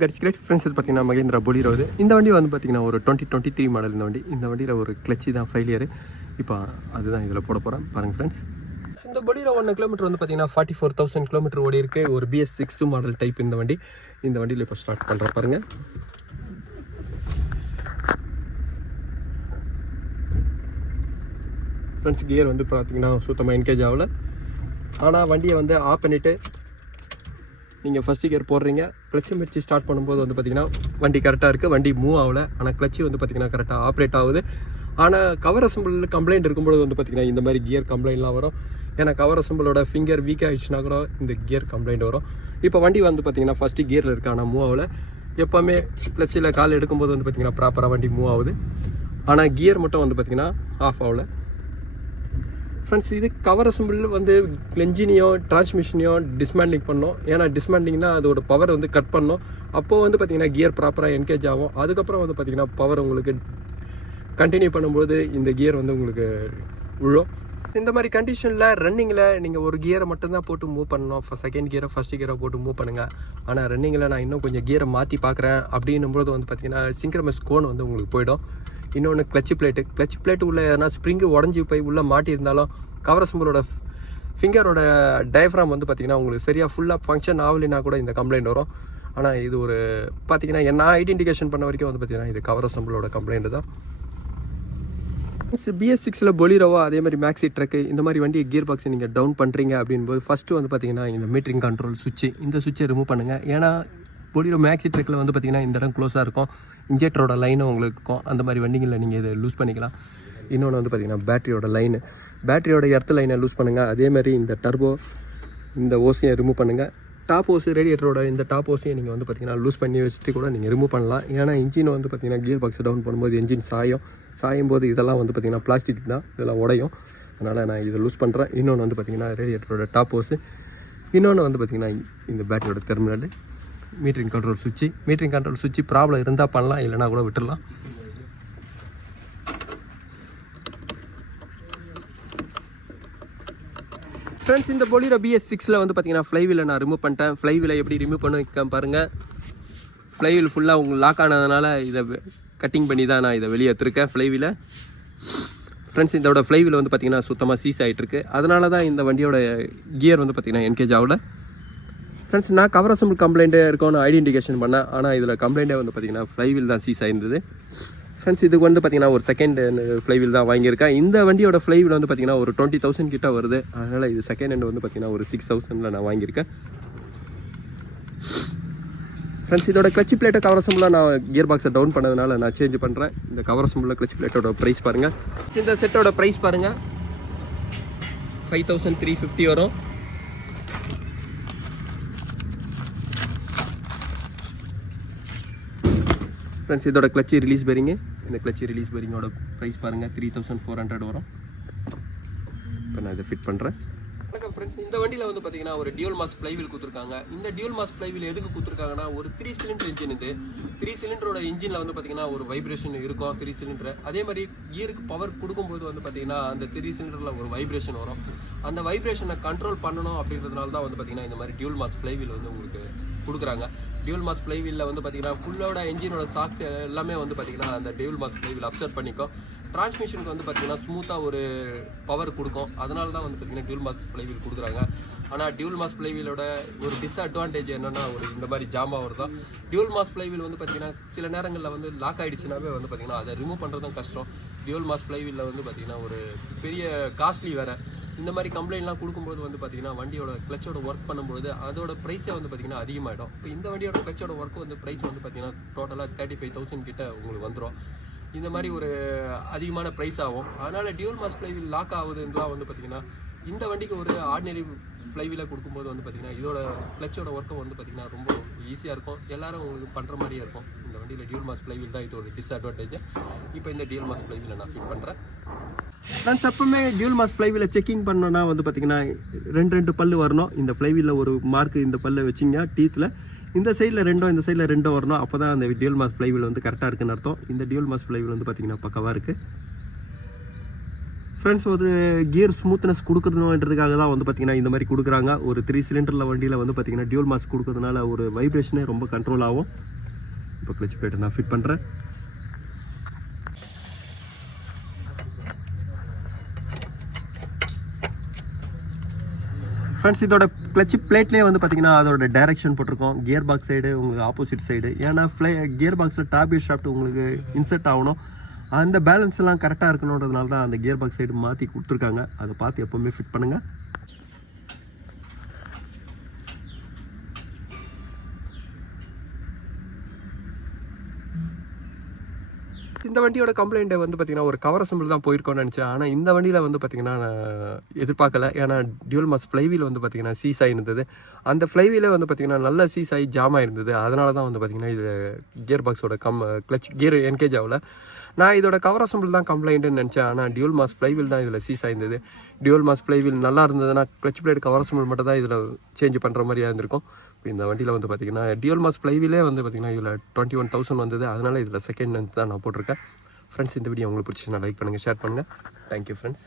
Great friends இது பார்த்தீங்கன்னா மகேந்திரா பொலிரோ இது. இந்த வண்டி வந்து பார்த்தீங்கன்னா ஒரு 2023 மாடல் இந்த வண்டி. இந்த வண்டியில் ஒரு கிளச்சி தான் ஃபெயிலியர். இப்போ அதுதான் இதில் போட போகிறேன் பாருங்கள் ஃப்ரெண்ட்ஸ். இந்த பொலிரோ 1 கிலோமீட்டர் வந்து பார்த்தீங்கன்னா 44,000 கிலோமீட்டர் ஓடி இருக்கு. ஒரு BS6 மாடல் டைப் இந்த வண்டி. இந்த வண்டியில் இப்போ ஸ்டார்ட் பண்ணுற பாருங்கள். ஃப்ரெண்ட்ஸ் கியர் வந்து பார்த்தீங்கன்னா சுத்தமாக என்கேஜ் ஆகலை. ஆனால் வண்டியை வந்து ஆஃப் பண்ணிவிட்டு நீங்கள் ஃபஸ்ட்டு கியர் போடுறீங்க. கிளச்சி வச்சு ஸ்டார்ட் பண்ணும்போது வந்து பார்த்திங்கன்னா வண்டி கரெக்டாக இருக்குது, வண்டி மூவ் ஆகலை. ஆனால் கிளச்சி வந்து பார்த்திங்கன்னா கரெக்டாக ஆப்ரேட் ஆகுது. ஆனால் கவர் அசம்பிள் கம்ப்ளைண்ட் இருக்கும்போது வந்து பார்த்திங்கன்னா இந்த மாதிரி கியர் கம்ப்ளைண்ட்லாம் வரும். ஏன்னா கவர் அசம்பிளோட ஃபிங்கர் வீக் ஆகிடுச்சுன்னா கூட இந்த கியர் கம்ப்ளைண்ட் வரும். இப்போ வண்டி வந்து பார்த்திங்கன்னா ஃபஸ்ட்டு கியரில் இருக்குது, ஆனால் மூவ் ஆகலை. எப்போவுமே கிளச்சில் கால் எடுக்கும்போது வந்து பார்த்திங்கன்னா ப்ராப்பராக வண்டி மூவ் ஆகுது. ஆனால் கியர் மட்டும் வந்து பார்த்திங்கன்னா ஆஃப் ஆகலை. ஃப்ரெண்ட்ஸ் இது கவர் அசம்பிள் வந்து என்ஜினையோ டிரான்ஸ்மிஷனையோ டிஸ்மேண்டிங் பண்ணோம். ஏன்னா டிஸ்மேண்டிங்னா அதோட பவர் வந்து கட் பண்ணோம். அப்போது வந்து பார்த்திங்கன்னா கியர் ப்ராப்பராக என்கேஜ் ஆகும். அதுக்கப்புறம் வந்து பார்த்திங்கன்னா பவர் உங்களுக்கு கண்டினியூ பண்ணும்போது இந்த கியர் வந்து உங்களுக்கு விழும். இந்த மாதிரி கண்டிஷனில் ரன்னிங்கில் நீங்கள் ஒரு கியரை மட்டும்தான் போட்டு மூவ் பண்ணணும். செகண்ட் கியரை ஃபஸ்ட்டு கியரை போட்டு மூவ் பண்ணுங்கள். ஆனால் ரன்னிங்கில் நான் இன்னும் கொஞ்சம் கியரை மாற்றி பார்க்குறேன் அப்படின்னும்போது வந்து பார்த்திங்கன்னா சிங்க்ரமஸ் கோன் வந்து உங்களுக்கு போயிடும். இன்னொன்று கிளச் பிளேட்டு உள்ள எதனா ஸ்ப்ரிங்கு உடஞ்சி போய் உள்ளே மாட்டியிருந்தாலும் கவர் அசம்பிளோட ஃபிங்கரோட டயஃப்ராம் வந்து பார்த்திங்கன்னா உங்களுக்கு சரியாக ஃபுல்லாக ஃபங்க்ஷன் ஆகலைன்னா கூட இந்த கம்ப்ளைண்ட் வரும். ஆனால் இது ஒரு பார்த்திங்கன்னா நான் ஐடென்டிஃபிகேஷன் பண்ண வரைக்கும் வந்து பார்த்திங்கன்னா இது கவர் அசம்பிளோட கம்ப்ளைண்ட் தான். BS6 பொலிரோவா அதே மாதிரி மேக்ஸி ட்ரக்கு இந்த மாதிரி வண்டி கியர் பாக்ஸை நீங்கள் டவுன் பண்ணுறீங்க அப்படின்போது ஃபஸ்ட்டு வந்து பார்த்திங்கன்னா இந்த மீட்டரிங் கண்ட்ரோல் இந்த சுவிட்சை ரிமூவ் பண்ணுங்கள். ஏன்னா பொலிரோ மேக்ஸி ட்ரக்கில் வந்து பார்த்திங்கன்னா இந்த இடம் க்ளோஸாக இருக்கும், இன்ஜெக்டரோட லைனும் உங்களுக்கு இருக்கும். அந்த மாதிரி வண்டிகளில் நீங்கள் இதை லூஸ் பண்ணிக்கலாம். இன்னொன்று வந்து பார்த்திங்கன்னா பேட்டரியோட எர்த் லைனை லூஸ் பண்ணுங்கள். அதேமாதிரி இந்த டர்போ இந்த ஓசியை ரிமூவ் பண்ணுங்கள். டாப் ஓசி ரேடியேட்டரோட இந்த டாப் ஓசியை நீங்கள் வந்து பார்த்திங்கன்னா லூஸ் பண்ணி வச்சுட்டு கூட நீங்கள் ரிமூவ் பண்ணலாம். ஏன்னா இன்ஜின் வந்து பார்த்திங்கன்னா கியர் பாக்ஸ் டவுன் பண்ணும்போது என்ஜின் சாயும் போது இதெல்லாம் வந்து பார்த்திங்கன்னா பிளாஸ்டிக் தான், இதெல்லாம் உடையும். அதனால் நான் இதை லூஸ் பண்ணுறேன். இன்னொன்று வந்து பார்த்திங்கன்னா ரேடியேட்டரோட டாப் ஓஸு, இன்னொன்று வந்து பார்த்திங்கன்னா இந்த பேட்டரியோட டெர்மினல், மீட்டரிங் கண்ட்ரோல் சுவிட்சு ப்ராப்ளம் இருந்தால் பண்ணலாம், இல்லைனா கூட விட்டுடலாம். ஃப்ரெண்ட்ஸ் இந்த பொலிரோ BS6 வந்து பார்த்திங்கன்னா ஃப்ளைவீலை நான் ரிமூவ் பண்ணிட்டேன். ஃப்ளைவீலை எப்படி ரிமூவ் பண்ண பாருங்கள். ஃப்ளைவீல் ஃபுல்லாக உங்களுக்கு லாக் ஆனதுனால இதை கட்டிங் பண்ணி தான் நான் இதை வெளியே எடுத்துருக்கேன் ஃப்ளைவீலை. ஃப்ரெண்ட்ஸ் இதோட ஃப்ளைவீல் வந்து பார்த்திங்கன்னா சுத்தமாக சீஸ் ஆகிட்டுருக்கு. அதனால தான் இந்த வண்டியோட கியர் வந்து பார்த்திங்கன்னா என்கேஜ் ஆகல. ஃப்ரெண்ட்ஸ் நான் கவர் அசம்பிள் கம்ப்ளைண்ட்டே இருக்கும்னு ஐடென்டிஃபிகேஷன் பண்ணேன். ஆனால் இதில் கம்ப்ளைண்ட்டே வந்து பார்த்திங்கன்னா ஃப்ளைவீல் தான் சீஸ் ஆகிருந்தது. ஃப்ரெண்ட்ஸ் இதுக்கு வந்து பார்த்திங்கன்னா ஒரு செகண்ட் ஃப்ளைவீல் தான் வாங்கியிருக்கேன். இந்த வண்டியோட ஃப்ளைவீல் வந்து பார்த்திங்கன்னா ஒரு 20,000 கிட்ட வருது. அதனால் இது செகண்ட் ஹேண்ட் வந்து பார்த்திங்கன்னா ஒரு 6,000 நான் வாங்கியிருக்கேன். ஃப்ரெண்ட்ஸ் இதோட கிளச் பிளேட்டை கவர் அசம்பிளாக நான் கியர் பாக்ஸை டவுன் பண்ணதுனால நான் சேஞ்ச் பண்ணுறேன். இந்த கவர் அசம்பிளில் கிளச் பிளேட்டோட ப்ரைஸ் பாருங்கள். இந்த செட்டோட ப்ரைஸ் பாருங்கள், 5,350 வரும். ஃப்ரெண்ட்ஸ் இதோட கிளச்சி ரிலீஸ் பேரிங்கு, இந்த கிளச்சி ரிலீஸ் பேரிங்கோட ப்ரைஸ் பாருங்கள், 3,400 வரும். இப்போ நான் இதை ஃபிட் பண்ணுறேன். வணக்கம் ஃப்ரெண்ட்ஸ், இந்த வண்டியில் வந்து பார்த்தீங்கன்னா ஒரு டியூல் மாஸ் ஃப்ளைவீல் கொடுத்துருக்காங்க. இந்த டியூல் மாஸ் ஃப்ளைவீல் எதுக்கு கொடுத்துருக்காங்கன்னா ஒரு 3 சிலிண்டர் இன்ஜின். இது 3 சிலிண்டரோட இன்ஜினில் வந்து பார்த்தீங்கன்னா ஒரு வைப்ரேஷன் இருக்கும் 3 சிலிண்டர். அதே மாதிரி கியருக்கு பவர் கொடுக்கும்போது வந்து பார்த்தீங்கன்னா அந்த 3 சிலிண்டரில் ஒரு வைப்ரேஷன் வரும். அந்த வைப்ரேஷனை கண்ட்ரோல் பண்ணணும் அப்படின்றதுனால தான் வந்து பார்த்தீங்கன்னா இந்த மாதிரி டியூல் மாஸ் ஃப்ளைவீல் வந்து உங்களுக்கு கொடுக்குறாங்க. டியூல் மாஸ் ஃப்ளைவீலில் வந்து பார்த்தீங்கன்னா ஃபுல்லோட என்ஜினோட சாக்ஸ் எல்லாமே வந்து பார்த்தீங்கன்னா அந்த டியூல் மாஸ் ஃப்ளைவீல் அப்சர்வ் பண்ணிக்கும். டிரான்ஸ்மிஷனுக்கு வந்து பார்த்தீங்கன்னா ஸ்மூத்தாக ஒரு பவர் கொடுக்கும். அதனால தான் வந்து பார்த்தீங்கன்னா டியூல் மாஸ் ஃப்ளைவீல் கொடுக்குறாங்க. ஆனால் டியூல் மாஸ் ஃப்ளைவீலோட ஒரு டிஸ்அட்வான்டேஜ் என்னென்னா ஒரு இந்த மாதிரி ஜாம் ஆகிறது தான். டியூல் மாஸ் ஃப்ளைவீல் வந்து பார்த்தீங்கன்னா சில நேரங்களில் வந்து லாக் ஆகிடுச்சுனாவே வந்து பார்த்தீங்கன்னா அதை ரிமூவ் பண்ணுறதும் கஷ்டம். டியூல் மாஸ் ஃப்ளைவீலில் வந்து பார்த்தீங்கன்னா ஒரு பெரிய காஸ்ட்லி வேறு. இந்த மாதிரி கம்ப்ளைண்ட்லாம் கொடுக்கும்போது வந்து பார்த்திங்கன்னா வண்டியோட கிளச்சோட ஒர்க் பண்ணும்போது அதோட ப்ரைஸே வந்து பார்த்திங்கன்னா அதிகமாகிடும். இப்போ இந்த வண்டியோட கிளச்சோட ஒர்க் வந்து ப்ரைஸ் வந்து பார்த்திங்கன்னா டோட்டலாக 35,000 கிட்ட உங்களுக்கு வந்துடும். இந்த மாதிரி ஒரு அதிகமான ப்ரைஸ் ஆகும். அதனால் டியூல் மாஸ் ஃப்ளைவீல் லாக் ஆகுதுன்றலாம் வந்து பார்த்திங்கன்னா இந்த வண்டிக்கு ஒரு ஆர்டினரி ஃப்ளைவீலை கொடுக்கும்போது வந்து பார்த்திங்கன்னா இதோட கிளச்சோட ஒர்க்கும் வந்து பார்த்திங்கன்னா ரொம்ப ஈஸியாக இருக்கும், எல்லோரும் உங்களுக்கு பண்ணுற மாதிரியே இருக்கும். இந்த வண்டியில் டியூல் மாஸ் ஃப்ளைவீல் தான் இது ஒரு டிஸ்அட்வான்டேஜ். இப்போ இந்த டியூல் மாஸ் ஃப்ளைவீலை நான் ஃபிட் பண்ணுறேன். ஃப்ரெண்ட்ஸ் எப்பவுமே டியூல் மாஸ் ஃப்ளைவீலை செக்கிங் பண்ணோன்னா வந்து பார்த்திங்கன்னா 2 பல்லு வரணும். இந்த ஃப்ளைவீலில் ஒரு மார்க் இந்த பல்லை வச்சிங்க டீத்தில், இந்த சைடில் 2 இந்த சைடில் 2 வரணும். அப்போ தான் அந்த டியூல் மாஸ் ஃப்ளைவீல் வந்து கரெக்டாக இருக்குன்னு அர்த்தம். இந்த டியூல் மாஸ் ஃப்ளைவீல் வந்து பார்த்திங்கன்னா பக்கவாக இருக்குது. ஃப்ரெண்ட்ஸ் ஒரு கியர் ஸ்மூத்னஸ் கொடுக்குறதுன்றதுக்காக தான் வந்து பார்த்திங்கன்னா இந்த மாதிரி கொடுக்குறாங்க. ஒரு 3 சிலிண்டரில் வண்டியில் வந்து பார்த்திங்கன்னா டியூல் மாஸ் கொடுக்கறதுனால ஒரு வைப்ரேஷனே ரொம்ப கண்ட்ரோல் ஆகும். இப்போ கிளச் பிளேட்டை நான் ஃபிட் பண்ணுறேன். ஃப்ரெண்ட்ஸ் இதோட கிளச் பிளேட்லேயே வந்து பார்த்திங்கன்னா அதோட டைரக்ஷன் போட்டிருக்கோம். கியர் பாக்ஸ் சைடு உங்களுக்கு ஆப்போசிட் சைடு. ஏன்னா கியர் பாக்ஸில் டாபியர் ஷாஃப்ட் உங்களுக்கு இன்சர்ட் ஆகணும். அந்த பேலன்ஸ் எல்லாம் கரெக்டாக இருக்கணுன்றதுனால தான் அந்த கியர் பாக்ஸ் சைடு மாற்றி கொடுத்துருக்காங்க. அதை பார்த்து எப்போவுமே ஃபிட் பண்ணுங்கள். இந்த வண்டியோட கம்ப்ளைண்ட் வந்து பார்த்திங்கன்னா ஒரு கவர் அசம்பிள் தான் போயிருக்கோன்னு நினச்சேன். ஆனால் இந்த வண்டியில் வந்து பார்த்திங்கன்னா நான் எதிர்பார்க்கல. ஏன்னா டியூல் மாஸ் ஃப்ளைவீல் வந்து பார்த்திங்கன்னா சீஸ் ஆகிருந்தது. அந்த ஃப்ளைவீலே வந்து பார்த்திங்கன்னா நல்ல சீஸ் ஆகி ஜாம் ஆகிருந்தது. அதனால தான் வந்து பார்த்திங்கன்னா இது கியர் பாக்ஸோட கிளச் கியர் என்கேஜ் ஆகல. நான் இதோட கவர் அசம்பிள் தான் கம்ப்ளைண்ட்டுன்னு நினச்சேன். ஆனால் டியூல் மாஸ் ஃப்ளைவீல் தான் இதில் சீஸ் ஆகிருந்தது. டியூல் மாஸ் ஃப்ளைவீல் நல்லா இருந்ததுன்னா கிளச் பிளேட் கவர் அசம்பிள் மட்டும் தான் இதில் சேஞ்ச் பண்ணுற மாதிரியாக இருந்திருக்கும். இப்போ இந்த வண்டியில் வந்து பார்த்திங்கன்னா டியூல் மாஸ் ஃப்ளைவீலே வந்து பார்த்திங்கன்னா இதில் 21,000 வந்தது. அதனால் இதில் செகண்ட் தான் நான் போட்டிருக்கேன். ஃப்ரெண்ட்ஸ் இந்த வீடியோ உங்களுக்கு பிடிச்சிச்சுன்னா லைக் பண்ணுங்கள், ஷேர் பண்ணுங்கள். Thank you friends.